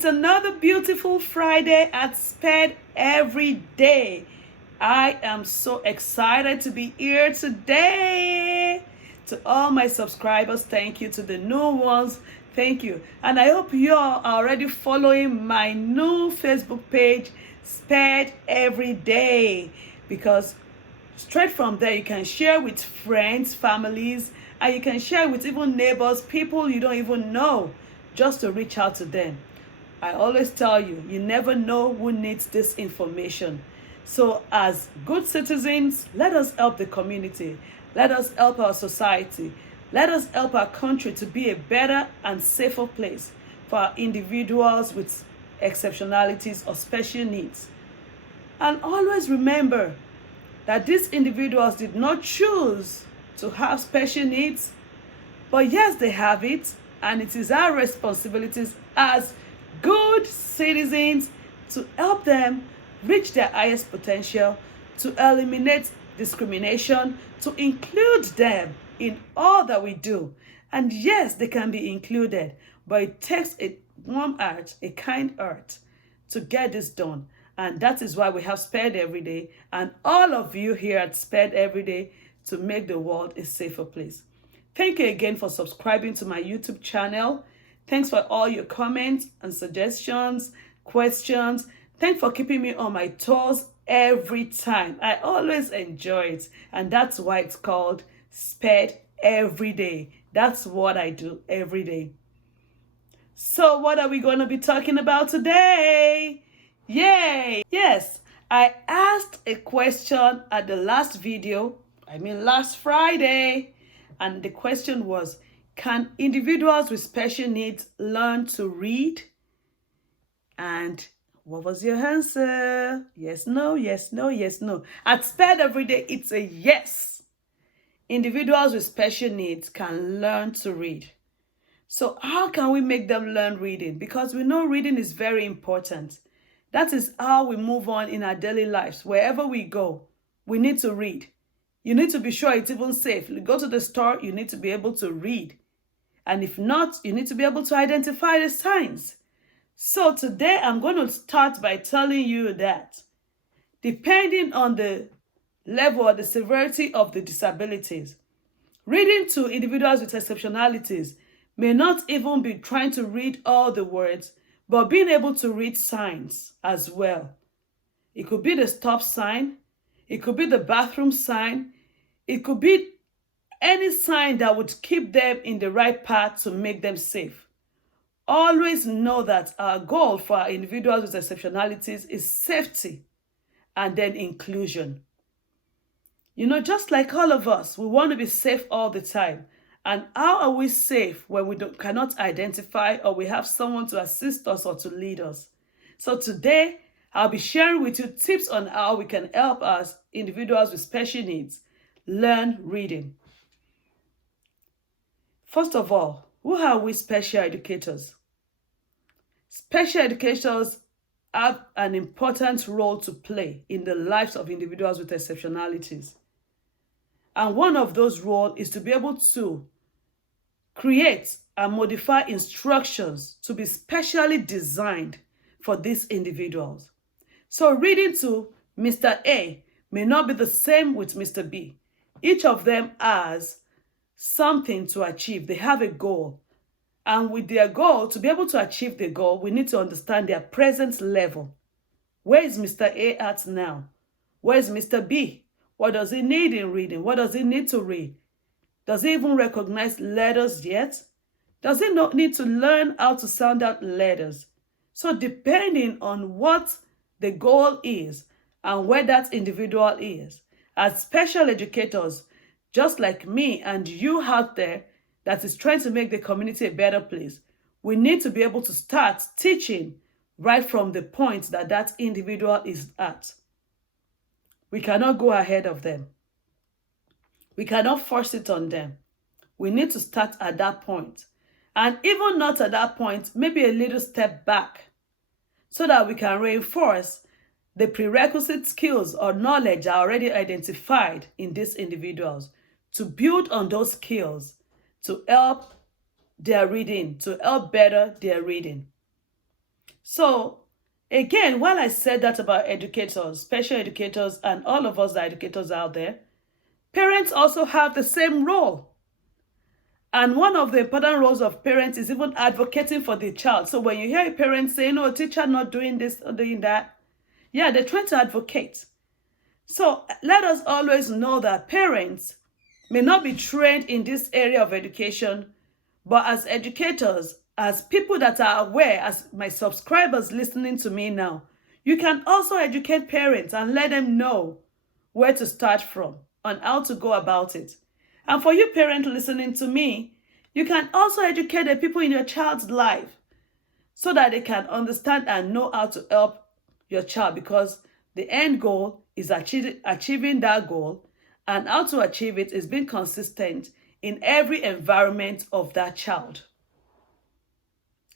It's another beautiful Friday at Sped Every Day. I am so excited to be here today. To all my subscribers, thank you. To the new ones, thank you. And I hope you are already following my new Facebook page, Sped Every Day, because straight from there you can share with friends, families, and you can share with even neighbors, people you don't even know, just to reach out to them. I always tell you, you never know who needs this information. So as good citizens, let us help the community. Let us help our society. Let us help our country to be a better and safer place for our individuals with exceptionalities or special needs. And always remember that these individuals did not choose to have special needs, but yes, they have it, and it is our responsibilities as good citizens to help them reach their highest potential, to eliminate discrimination, to include them in all that we do. And yes, they can be included, but it takes a warm heart, a kind heart to get this done. And that is why we have Sped Every Day, and all of you here at Sped Every Day to make the world a safer place. Thank you again for subscribing to my YouTube channel. Thanks for all your comments and suggestions, questions. Thanks for keeping me on my toes every time. I always enjoy it. And that's why it's called Sped Every Day. That's what I do every day. So what are we going to be talking about today? Yay! Yes, I asked a question at the last video, last Friday. And the question was, can individuals with special needs learn to read? And what was your answer? Yes, no, yes, no, yes, no. At Sped Every Day, it's a yes. Individuals with special needs can learn to read. So how can we make them learn reading? Because we know reading is very important. That is how we move on in our daily lives. Wherever we go, we need to read. You need to be sure it's even safe. You go to the store, you need to be able to read. And if not, you need to be able to identify the signs. So today I'm going to start by telling you that depending on the level or the severity of the disabilities, reading to individuals with exceptionalities may not even be trying to read all the words, but being able to read signs as well. It could be the stop sign. It could be the bathroom sign. It could be any sign that would keep them in the right path to make them safe. Always know that our goal for our individuals with exceptionalities is safety and then inclusion. You know, just like all of us, we want to be safe all the time. And how are we safe when we cannot identify or we have someone to assist us or to lead us? So today, I'll be sharing with you tips on how we can help us individuals with special needs learn reading. First of all, who are we special educators? Special educators have an important role to play in the lives of individuals with exceptionalities. And one of those roles is to be able to create and modify instructions to be specially designed for these individuals. So reading to Mr. A may not be the same with Mr. B. Each of them has something to achieve. They have a goal. And with their goal, to be able to achieve the goal, we need to understand their present level. Where is Mr. A at now? Where is Mr. B? What does he need in reading? What does he need to read? Does he even recognize letters yet? Does he not need to learn how to sound out letters? So depending on what the goal is and where that individual is, as special educators, just like me and you out there that is trying to make the community a better place, we need to be able to start teaching right from the point that that individual is at. We cannot go ahead of them. We cannot force it on them. We need to start at that point. And even not at that point, maybe a little step back, so that we can reinforce the prerequisite skills or knowledge are already identified in these individuals, to build on those skills, to help their reading, to help better their reading. So, again, while I said that about educators, special educators, and all of us that are educators out there, parents also have the same role. And one of the important roles of parents is even advocating for the child. So when you hear a parent say, no, teacher not doing this or doing that, yeah, they're trying to advocate. So let us always know that parents may not be trained in this area of education, but as educators, as people that are aware, as my subscribers listening to me now, you can also educate parents and let them know where to start from on how to go about it. And for you parents listening to me, you can also educate the people in your child's life so that they can understand and know how to help your child, because the end goal is achieving that goal, and how to achieve it is being consistent in every environment of that child.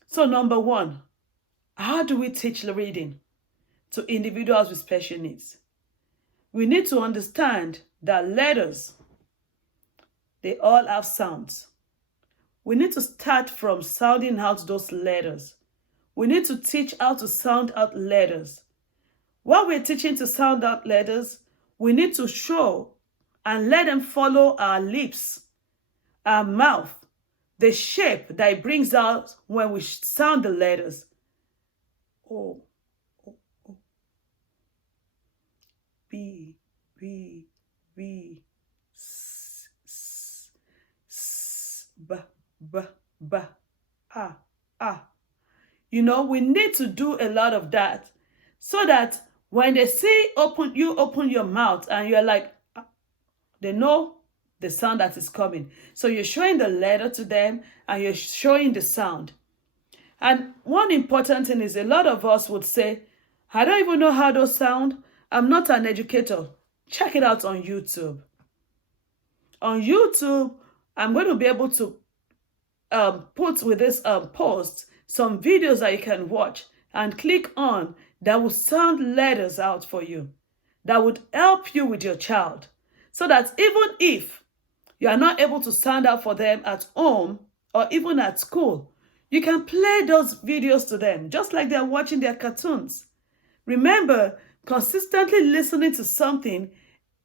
So number one, how do we teach reading to individuals with special needs? We need to understand that letters, they all have sounds. We need to start from sounding out those letters. We need to teach how to sound out letters. While we're teaching to sound out letters, we need to show and let them follow our lips, our mouth, the shape that it brings out when we sound the letters. O, O, O. B, B, B, S, S, S, B, B, B, A, A. You know, we need to do a lot of that so that when they see you open your mouth and you're like, ah, they know the sound that is coming. So you're showing the letter to them and you're showing the sound. And one important thing is a lot of us would say, I don't even know how those sound. I'm not an educator. Check it out on YouTube. On YouTube, I'm going to be able to put with this post some videos that you can watch and click on that will sound letters out for you, that would help you with your child, so that even if you are not able to sound out for them at home or even at school, you can play those videos to them just like they're watching their cartoons. Remember, consistently listening to something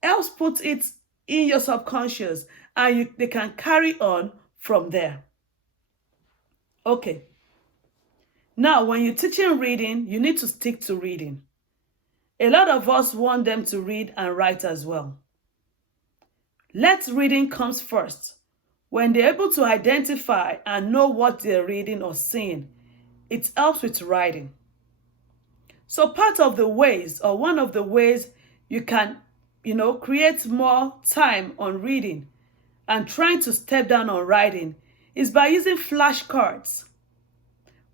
helps put it in your subconscious, and they can carry on from there. Okay. Now, when you're teaching reading, you need to stick to reading. A lot of us want them to read and write as well. Let reading comes first. When they're able to identify and know what they're reading or seeing, it helps with writing. So part of the ways, or one of the ways you can, create more time on reading and trying to step down on writing is by using flashcards.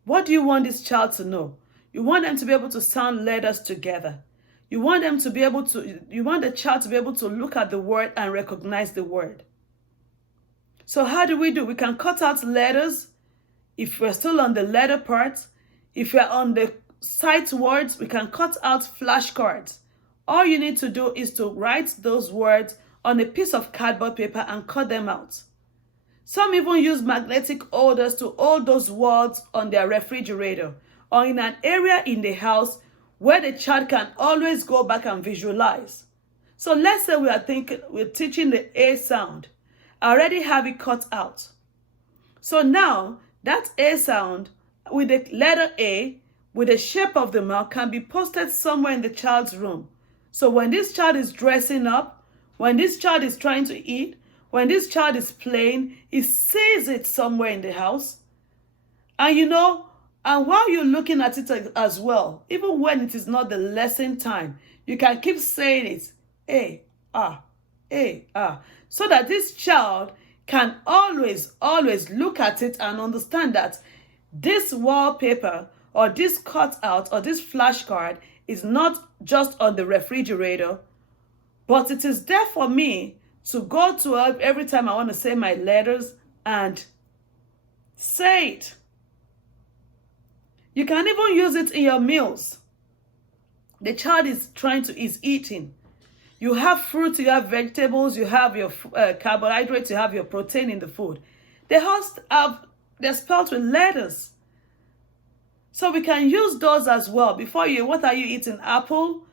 What do you want this child to know? You want them to be able to sound letters together. You want the child to be able to look at the word and recognize the word. So how do? We can cut out letters if we're still on the letter part. If we're on the sight words, we can cut out flashcards. All you need to do is to write those words on a piece of cardboard paper and cut them out. Some even use magnetic holders to hold those words on their refrigerator or in an area in the house where the child can always go back and visualize. So let's say we're teaching the A sound. I already have it cut out. So now that A sound with the letter A with the shape of the mouth can be posted somewhere in the child's room. So when this child is dressing up, when this child is trying to eat, when this child is playing, he sees it somewhere in the house. And while you're looking at it as well, even when it is not the lesson time, you can keep saying it, A, ah, A, ah, so that this child can always look at it and understand that this wallpaper or this cutout or this flashcard is not just on the refrigerator, but it is there for me to go to every time I want to say my letters and say it. You can even use it in your meals. The child is eating. You have fruit, you have vegetables, you have your carbohydrates, you have your protein in the food. They're spelled with letters. So we can use those as well. Before you, what are you eating? Apple?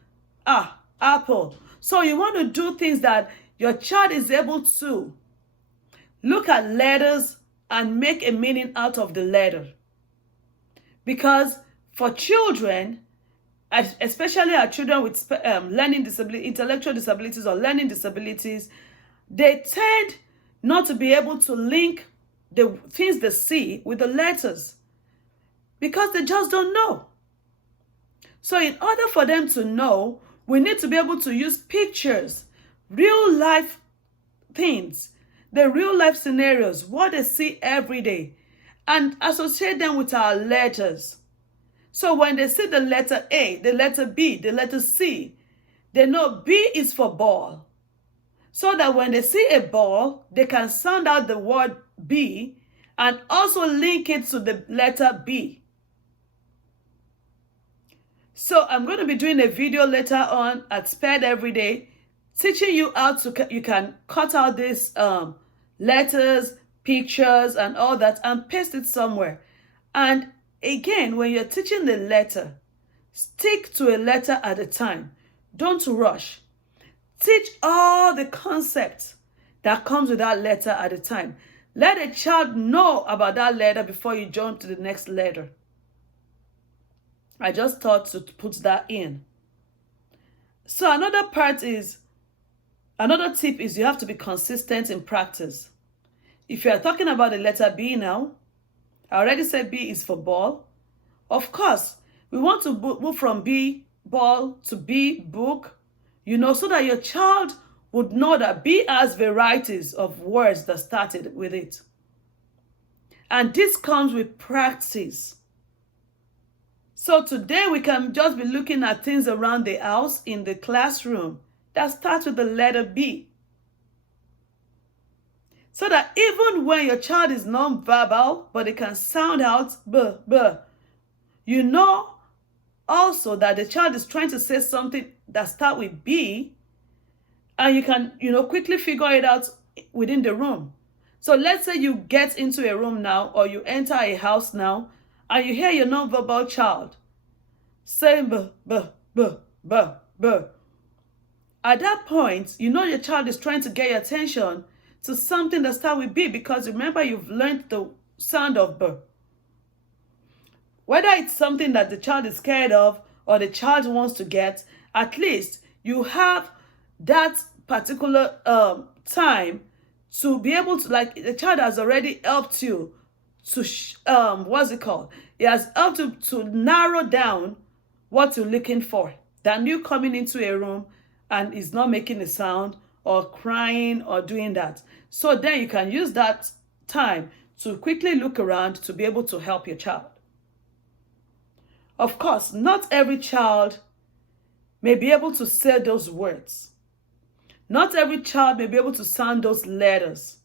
Ah, apple. So you want to do things that your child is able to look at letters and make a meaning out of the letter. Because for children, especially our children with learning disability, intellectual disabilities or learning disabilities, they tend not to be able to link the things they see with the letters because they just don't know. So in order for them to know, we need to be able to use pictures, real life things, the real life scenarios, what they see every day, and associate them with our letters. So when they see the letter A, the letter B, the letter C, they know B is for ball. So that when they see a ball, they can sound out the word B and also link it to the letter B. So I'm going to be doing a video later on at Sped Every Day, teaching you how to, you can cut out these letters, pictures, and all that and paste it somewhere. And again, when you're teaching the letter, stick to a letter at a time. Don't rush. Teach all the concepts that comes with that letter at a time. Let a child know about that letter before you jump to the next letter. I just thought to put that in. So another tip is you have to be consistent in practice. If you are talking about the letter B now, I already said B is for ball. Of course, we want to move from B, ball, to B, book, so that your child would know that B has varieties of words that started with it. And this comes with practice. So today we can just be looking at things around the house in the classroom that starts with the letter B. So that even when your child is non-verbal, but they can sound out B, B, you know also that the child is trying to say something that starts with B, and you can, quickly figure it out within the room. So let's say you get into a room now, or you enter a house now, and you hear your non-verbal child saying B, B, B, B, B. At that point, your child is trying to get your attention to something that starts with B, because remember, you've learned the sound of B. Whether it's something that the child is scared of or the child wants to get, at least you have that particular time to be able to, like, the child has already helped you to, It has helped you to narrow down what you're looking for, than you coming into a room and is not making a sound or crying or doing that. So then you can use that time to quickly look around to be able to help your child. Of course, not every child may be able to say those words. Not every child may be able to sound those letters.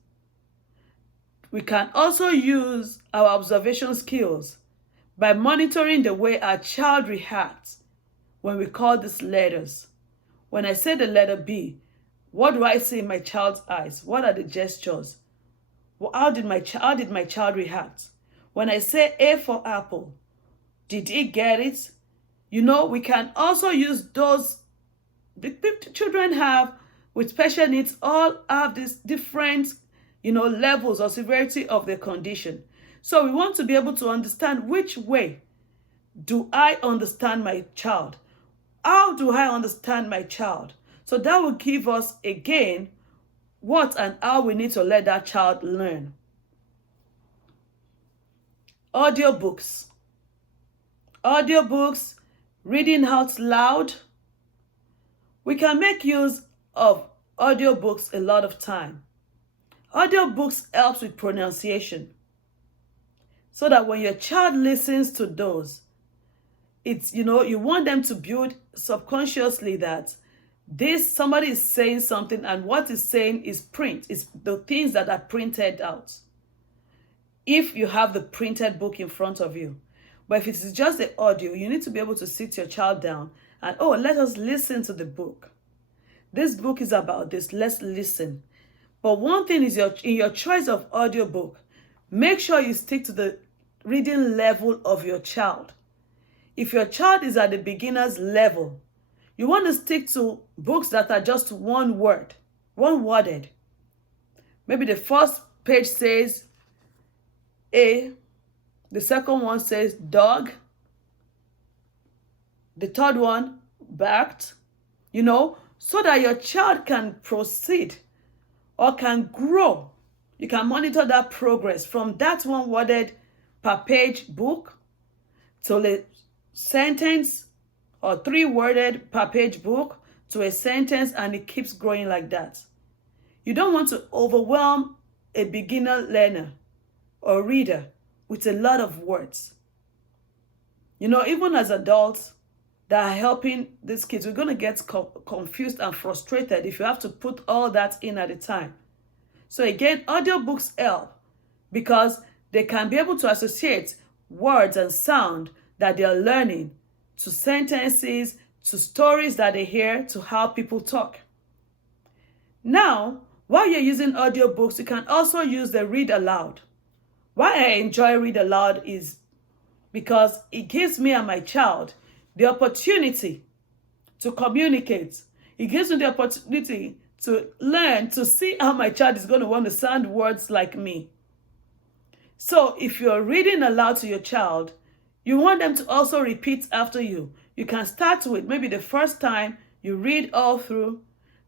We can also use our observation skills by monitoring the way our child reacts when we call these letters. When I say the letter B, what do I see in my child's eyes? What are the gestures? How did my child react? When I say A for apple, did he get it? We can also use those. The children with special needs all have these different, levels or severity of their condition. So we want to be able to understand which way do I understand my child? How do I understand my child? So that will give us, again, what and how we need to let that child learn. Audiobooks. Audiobooks, reading out loud. We can make use of audiobooks a lot of time. Audiobooks helps with pronunciation. So that when your child listens to those, it's, you want them to build subconsciously that somebody is saying something, and what is saying is print. It's the things that are printed out. If you have the printed book in front of you. But if it is just the audio, you need to be able to sit your child down and, let us listen to the book. This book is about this. Let's listen. But one thing is, in your choice of audiobook, make sure you stick to the reading level of your child. if your child is at the beginner's level, you want to stick to books that are just one worded. Maybe the first page says A, the second one says dog, the third one barked, so that your child can proceed or can grow. You can monitor that progress from that one worded per page book to a sentence, or 3 worded per page book to a sentence, and it keeps growing like that. You don't want to overwhelm a beginner learner or reader with a lot of words. Even as adults that are helping these kids, we're going to get confused and frustrated if you have to put all that in at a time. So again, audiobooks help because they can be able to associate words and sound that they are learning to sentences, to stories that they hear, to how people talk. Now, while you're using audiobooks, you can also use the read aloud. Why I enjoy read aloud is because it gives me and my child the opportunity to communicate. It gives me the opportunity to learn, to see how my child is going to want to sound words like me. So if you're reading aloud to your child, you want them to also repeat after you. You can start with maybe the first time you read all through.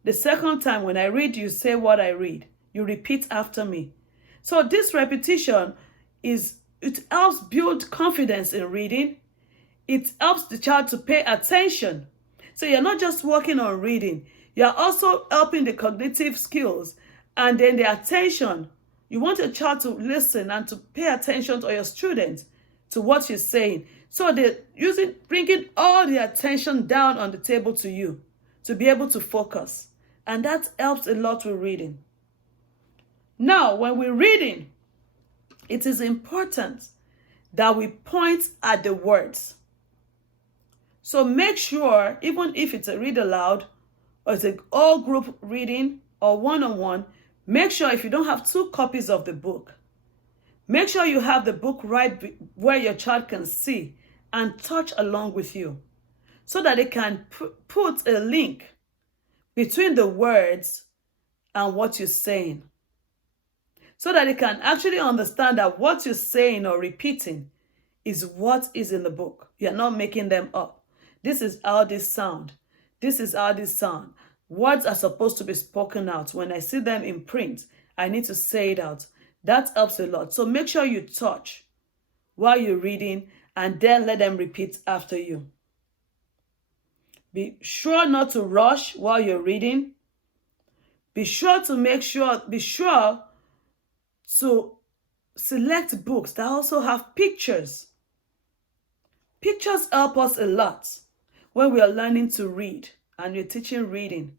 The second time when I read, you say what I read. You repeat after me. So this repetition it helps build confidence in reading. It helps the child to pay attention. So you're not just working on reading. You're also helping the cognitive skills and then the attention. You want your child to listen and to pay attention to your students, to what you're saying. So they're bringing all the attention down on the table to you to be able to focus. And that helps a lot with reading. Now, when we're reading, it is important that we point at the words. So make sure, even if it's a read aloud, or it's an all group reading, or one-on-one, make sure if you don't have 2 copies of the book, make sure you have the book right where your child can see and touch along with you, so that they can put a link between the words and what you're saying, so that they can actually understand that what you're saying or repeating is what is in the book. You're not making them up. This is how this sound. This is how this sound. Words are supposed to be spoken out. When I see them in print, I need to say it out. That helps a lot. So make sure you touch while you're reading and then let them repeat after you. Be sure not to rush while you're reading. Be sure to select books that also have pictures. Pictures help us a lot when we are learning to read and we're teaching reading.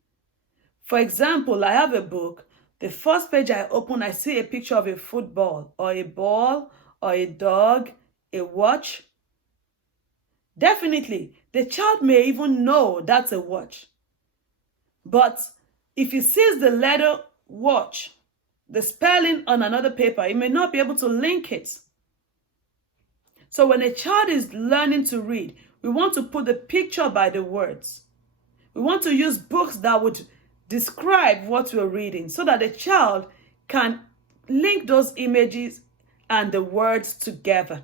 For example, I have a book. The first page I open, I see a picture of a football or a ball or a dog, a watch. Definitely, the child may even know that's a watch. But if he sees the letter watch, the spelling on another paper, he may not be able to link it. So when a child is learning to read, we want to put the picture by the words. We want to use books that would describe what we're reading so that the child can link those images and the words together.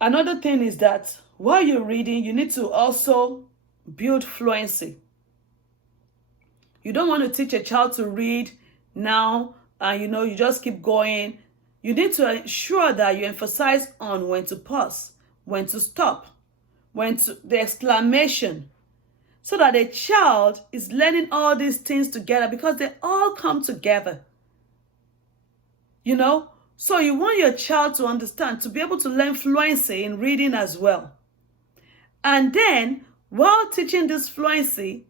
Another thing is that while you're reading, you need to also build fluency. You don't want to teach a child to read now and you just keep going. You need to ensure that you emphasize on when to pause, when to stop, the exclamation, so that a child is learning all these things together because they all come together. So you want your child to understand, to be able to learn fluency in reading as well. And then, while teaching this fluency,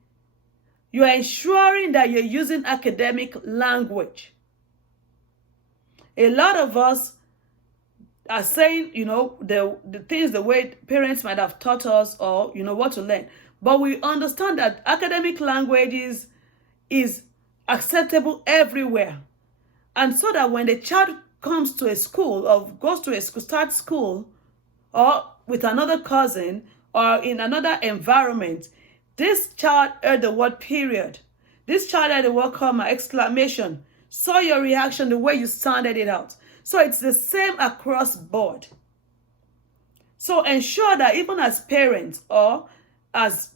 you are ensuring that you're using academic language. A lot of us are saying, the things the way parents might have taught us or, what to learn. But we understand that academic language is acceptable everywhere. And so that when the child comes to a school or goes to a school, starts school, or with another cousin or in another environment, this child heard the word period. This child heard the word comma, exclamation, saw your reaction, the way you sounded it out. So it's the same across board. So ensure that even as parents or as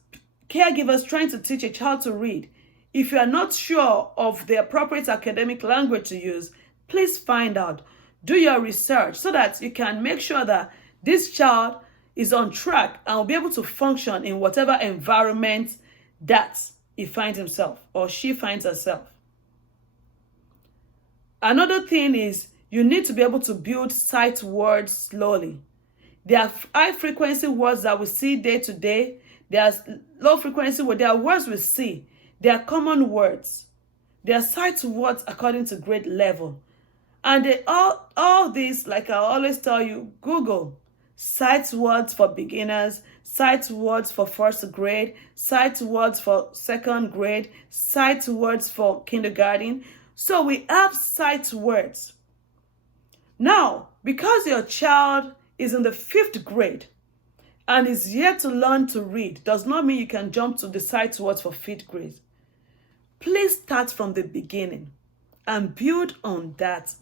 caregivers trying to teach a child to read, if you are not sure of the appropriate academic language to use, please find out. Do your research so that you can make sure that this child is on track and will be able to function in whatever environment that he finds himself or she finds herself. Another thing is you need to be able to build sight words slowly. There are high frequency words that we see day to day. There are low frequency words. There are words we see. There are common words. There are sight words according to grade level. And they all these, like I always tell you, Google sight words for beginners, sight words for first grade, sight words for second grade, sight words for kindergarten. So we have sight words. Now, because your child is in the 5th grade and is yet to learn to read, does not mean you can jump to the sight words for 5th grade. Please start from the beginning and build on that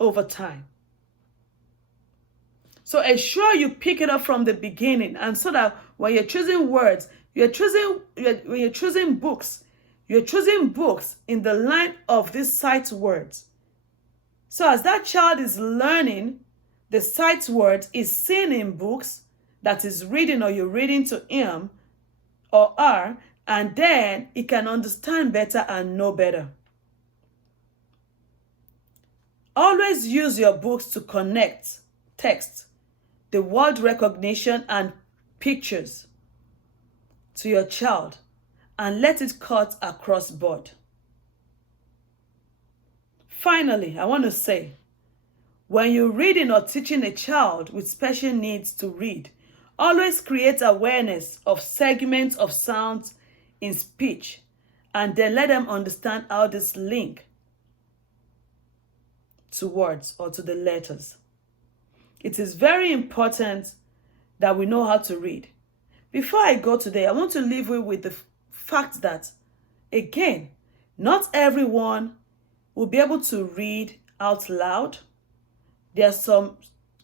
over time. So ensure you pick it up from the beginning, and so that when you're choosing words, when you're choosing books in the line of these sight words. So as that child is learning the sight words, is seen in books that is reading or you're reading to him or her, and then he can understand better and know better. Always use your books to connect text, the word recognition and pictures to your child, and let it cut across board. Finally, I want to say, when you're reading or teaching a child with special needs to read, always create awareness of segments of sounds in speech, and then let them understand how this link to words or to the letters. It is very important that we know how to read. Before I go today, I want to leave you with the fact that, again, not everyone will be able to read out loud. There are some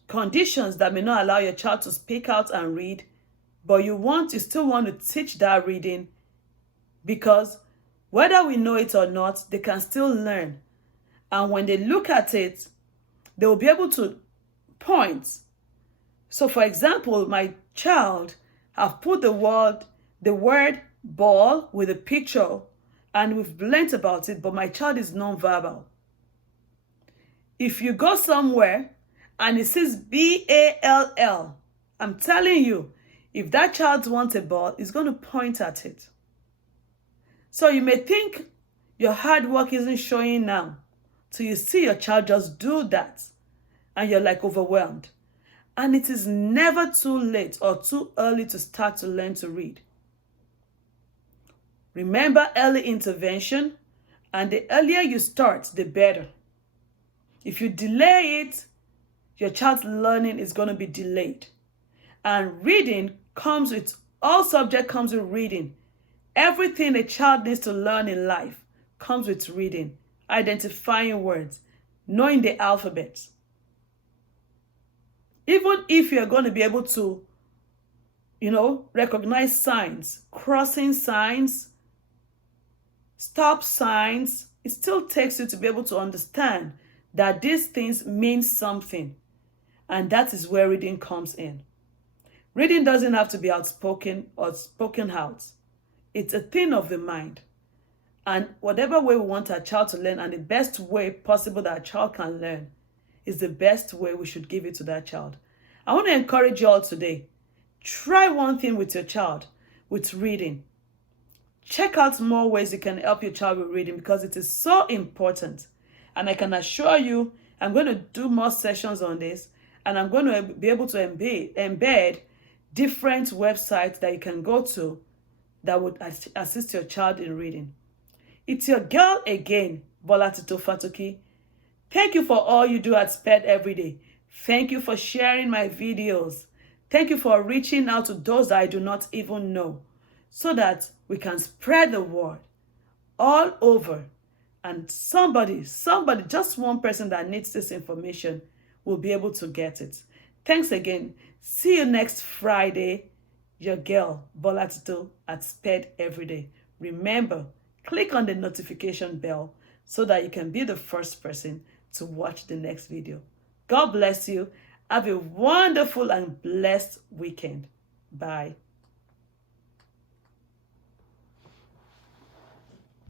conditions that may not allow your child to speak out and read, but you still want to teach that reading, because whether we know it or not, they can still learn. And when they look at it, they will be able to point. So for example, my child have put the word ball with a picture, and we've learnt about it, but my child is non-verbal. If you go somewhere and it says BALL, I'm telling you, if that child wants a ball, he's going to point at it. So you may think your hard work isn't showing now, so you see your child just do that, and you're like overwhelmed. And it is never too late or too early to start to learn to read. Remember early intervention, and the earlier you start, the better. If you delay it, your child's learning is going to be delayed. And reading comes with, all subject comes with reading. Everything a child needs to learn in life comes with reading, identifying words, knowing the alphabet. Even if you're going to be able to, recognize signs, crossing signs, stop signs, it still takes you to be able to understand that these things mean something. And that is where reading comes in. Reading doesn't have to be outspoken or spoken out. It's a thing of the mind. And whatever way we want our child to learn, and the best way possible that our child can learn, is the best way we should give it to that child. I want to encourage you all today. Try one thing with your child, with reading. Check out more ways you can help your child with reading, because it is so important. And I can assure you, I'm going to do more sessions on this, and I'm going to be able to embed different websites that you can go to that would assist your child in reading. It's your girl again, Bola Tito Fatoki. Thank you for all you do at SPED every day. Thank you for sharing my videos. Thank you for reaching out to those that I do not even know so that we can spread the word all over. And somebody, just one person that needs this information will be able to get it. Thanks again. See you next Friday. Your girl, Bolatito at SPED every day. Remember, click on the notification bell so that you can be the first person to watch the next video. God bless you. Have a wonderful and blessed weekend. Bye.